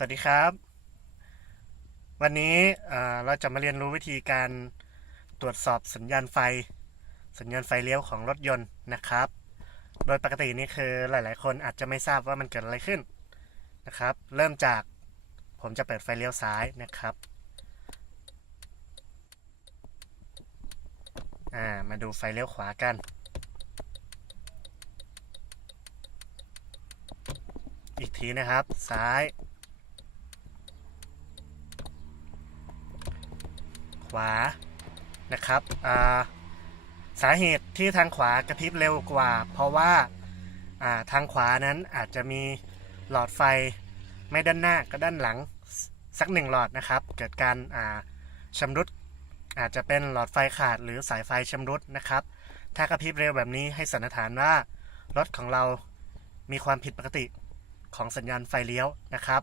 สวัสดีครับ วันนี้เราจะมาเรียนรู้วิธีการตรวจสอบสัญญาณไฟ สัญญาณไฟเลี้ยวของรถยนต์นะครับ โดยปกตินี่คือหลาย ๆ คนอาจจะไม่ทราบว่ามันเกิดอะไรขึ้นนะครับ เริ่มจากผมจะเปิดไฟเลี้ยวซ้ายนะครับามาดูไฟเลี้ยวขวากัน อีกทีนะครับซ้าย ขวานะครับอ่าสาเหตุที่ทางขวากระพริบเร็วกว่า เพราะว่าอ่าทางขวานั้นอาจจะมีหลอดไฟไม่ด้านหน้าก็ด้านหลังสักหนึ่งหลอดนะครับ เกิดการาชำรุดอาจจะเป็นหลอดไฟขาดหรือสายไฟชำรุดนะครับ ถ้ากระพริบเร็วแบบนี้ให้สันนิษฐานว่ารถของเรามีความผิดปกติของสัญญาณไฟเลี้ยวนะครับ